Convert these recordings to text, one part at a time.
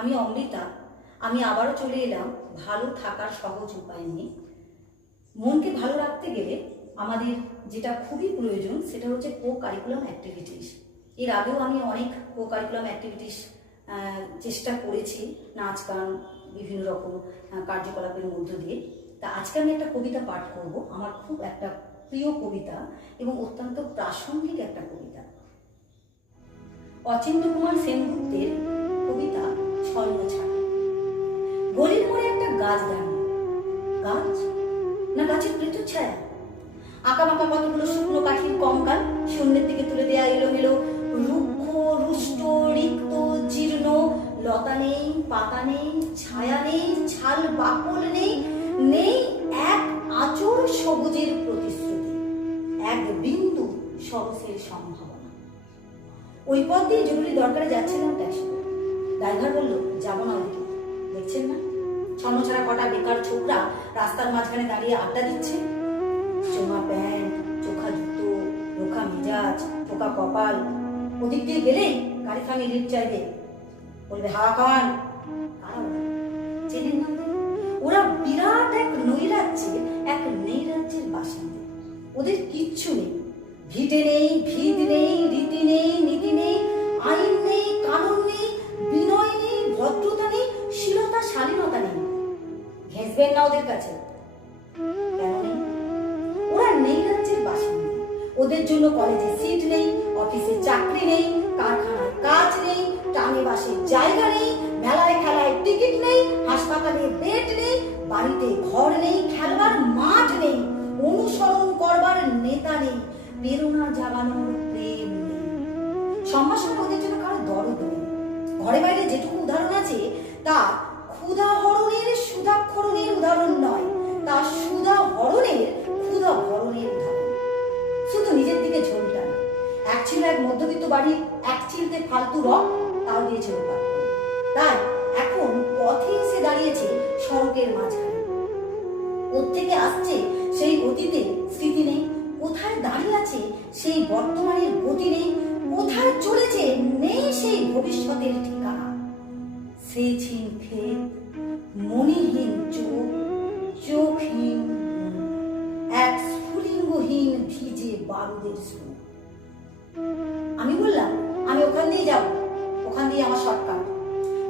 আমি অমৃতা। আমি আবারও চলে এলাম ভালো থাকার সহজ উপায় নিয়ে। মনকে ভালো রাখতে গেলে আমাদের যেটা খুবই প্রয়োজন সেটা হচ্ছে কো কারিকুলাম অ্যাক্টিভিটিস। এর আগেও আমি অনেক কো কারিকুলাম অ্যাক্টিভিটিস চেষ্টা করেছি, নাচ গান বিভিন্ন রকম কার্যকলাপের মধ্য দিয়ে। তা আজকে আমি একটা কবিতা পাঠ করব, আমার খুব একটা প্রিয় কবিতা এবং অত্যন্ত প্রাসঙ্গিক একটা কবিতা। অচিন্ত্য কুমার সেনগুপ্তের কবিতা ছন্নছাড়া। গলির মোড়ে একটা গাছ দাঁড়িয়ে, গাছ না গাছের ছায়া, আঁকাবাঁকা কতগুলো শুকনো কাঠির কঙ্কাল শূন্যের দিকে তুলে দেয়া এলোমেলো, রুক্ষ রুষ্ট রিক্ত জীর্ণ, লতা নেই, পাতা নেই, ছায়া নেই, ছাল বাকল নেই, নেই এক আঁচড় সবুজের প্রতিশ্রুতি, এক বিন্দু সরসের সম্ভাবনা। ওই পথ দিয়ে জরুরি দরকারে যাচ্ছিলাম ট্যাক্সি। ড্রাইভার বলল, যাবো না ওদিকে, দেখছেন না ছন্নছাড়া কটা বেকার ছোকরা রাস্তার মাঝখানে দাঁড়িয়ে আড্ডা দিচ্ছে। চোমা প্যান্ট, চোখা জুতো, রোখা মেজাজ, পোকা কপাল। ওদিক দিয়ে গেলেই গাড়ি থামিয়ে লিফট চাইবে, বলবে হাওয়া খান। চেনেন না? ওরা বিরাট এক নৈরাজ্যের বাসিন্দা। ওদের কিচ্ছু নেই, ভিটে নেই, ভিত নেই, রীতি নেই, নীতি নেই, আইন নেই, কানুন নেই, বিনয় নেই, ভদ্রতা নেই, শীলতা শালীনতা নেই। ঘেঁষবেন না ওদের কাছে। কেন নেই? ওরা নৈরাজ্যের বাসিন্দা। ওদের জন্য কলেজে সিট নেই, অফিসে চাকরি নেই, কারখানায় কাজ নেই, টানে বাসে জায়গা নেই, মেলায় খেলায় টিকিট নেই, হাসপাতালে বেড নেই, বাড়িতে ঘর নেই, খেলবার মাঠ নেই, অনুসরণ করবার নেতা নেই, প্রেরণা জাগানোর প্রেম নেই। সম্ভাষণ ওদের জন্য কারো দরদ নেই। ঘরে বাইরে যেটুকু উদাহরণ আছে তা ক্ষুধাহরণের সুধাক্ষরণের উদাহরণ নয়, তা সুধাহরণের ক্ষুধাভরণের উদাহরণ। শুধু নিজের দিকে ঝোলটা না। এক ছিল এক মধ্যবিত্ত বাড়ির এক চিলতে ফালতু রক, তাও দিয়েছে রোপা। তাই এখন পথে এসে দাঁড়িয়েছে সড়কের মাঝখানে। কোত্থেকে আসছে সেই অতীতের স্মৃতি নেই, কোথায় দাঁড়িয়ে আছে সেই বর্তমানের গতি নেই, কোথায় চলেছে নেই সেই ভবিষ্যতের ঠিকানা। সেহীন ক্ষেত, মণিহীন চোখ, চোখহীন এক স্ফুলিঙ্গহীন ভিজে বারুদের স্রোত। আমি বললাম, আমি ওখান দিয়ে যাবো, ওখান দিয়ে আমার শর্টকাট।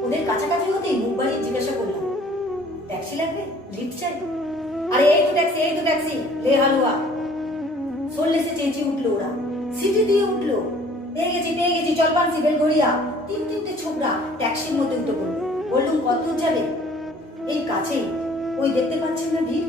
ওদের কাছাকাছি হতেই মুখ বাড়িয়ে জিজ্ঞাসা করলাম, ট্যাক্সি লাগবে, লিফট চাই? আরে এই তো ট্যাক্সি, এই তো ট্যাক্সি, লে হালুয়া। সরলে সে চেঁচিয়ে উঠলো ওরা, সিটি দিয়ে উঠলো, পেয়ে গেছি, চল পানসি বেলঘড়িয়া। তিনটে ছোকরা ট্যাক্সির মধ্যে উঠে পড়লো। বললুম, কত দূর যাবে? এই কাছেই, ওই দেখতে পাচ্ছেন না ভিড়?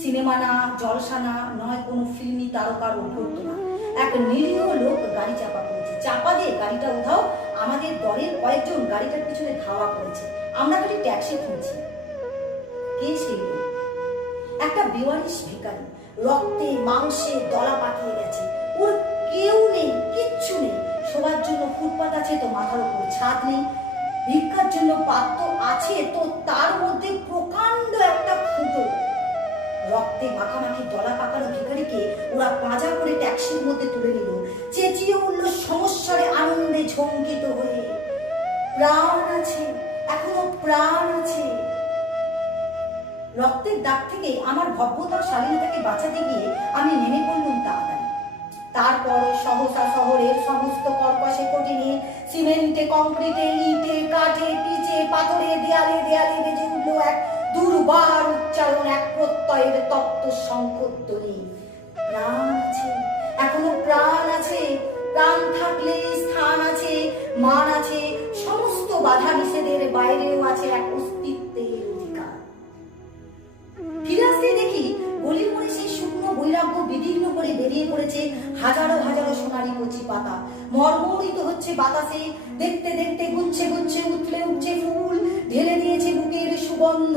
সিনেমা না, জলসা না, নয় কোনো ফিল্মি তারকার অভ্যর্থনা। এক নিরীহ লোক গাড়ি চাপা পড়েছে, চাপা দিয়ে গাড়িটা উঠাও। আমাদের দলের কয়েকজন গাড়িটার পিছনে ধাওয়া করেছে, আমরা খালি ট্যাক্সি খুঁজছি। কে সেই লোক? একটা বেওয়ারিশ ভিখারি, রক্তে মাংসে দলা পাকিয়ে গেছে। ওর কেউ নেই, কিচ্ছু নেই। শোবার জন্য ফুটপাত আছে তো মাথার উপর ছাদ নেই, ভিক্ষার জন্য পাত্র আছে তো তার মধ্যে প্রকাণ্ড একটা ফুটো। রক্তে মাখামাখি দলা পাকানো ভিখারিকে ওরা পাঁজা করে ট্যাক্সির মধ্যে তুলে নিল। চেঁচিয়ে উঠল সমস্যারে আনন্দে ঝঙ্কিত হয়ে, প্রাণ আছে, এখনো প্রাণ আছে। রক্তের দাগ থেকে আমার ভব্যতা শালীনতাকে বাঁচাতে গিয়ে আমি নেমে পড়লুম তাড়াতাড়ি। তারপর সহসা শহরের সমস্ত কর্কশে কঠিনে, সিমেন্টে, কংক্রিটে, ইটে, কাঠে, পিচে, পাথরে, দেয়ালে দেয়ালে বেজে উঠল এক দুর্বার উচ্চারণ, এক প্রত্যয়ের তপ্ত শঙ্খধ্বনি, প্রাণ আছে, এখনো প্রাণ আছে। প্রাণ থাকলে স্থান আছে, মান আছে, সমস্ত বাধা নিষেধের বাইরেও আছে এক অস্তিত্বের অধিকার। ফিরে আসতেই দেখি গলির মোড়ে সেই শুকনো বৈরাগ্য বিদীর্ণ করে বেরিয়ে পড়েছে হাজারো হাজারো সোনালী কচি পাতা। মর্মরিত হচ্ছে বাতাসে, দেখতে দেখতে গুচ্ছে গুচ্ছে উঠলে উঠছে ফুল, ঢেলে দিয়েছে বুকের সুগন্ধ,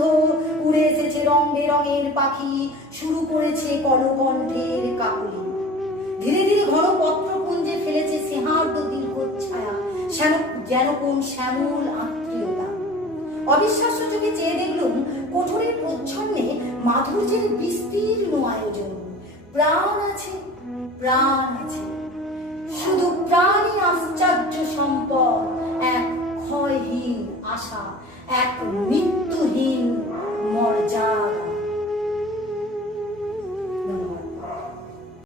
উড়ে এসেছে রং বেরঙের পাখি, শুরু করেছে কলকণ্ঠের কাকলি। ধীরে ধীরে ঘন পত্রপুঞ্জে ফেলেছে সিংহার্দ দীর্ঘ ছায়া, যেন কোন শ্যামল আত্মীয়তা। অবিশ্বাস্য চোখে চেয়ে দেখলুম কোঠরের প্রচ্ছন্নে মাধুর্যের বিস্তীর্ণ আয়োজন। প্রাণ আছে, প্রাণ আছে, শুধু প্রাণী আশ্চর্য সম্পদ, এক ভয়হীন আশা, এক মিথ্যে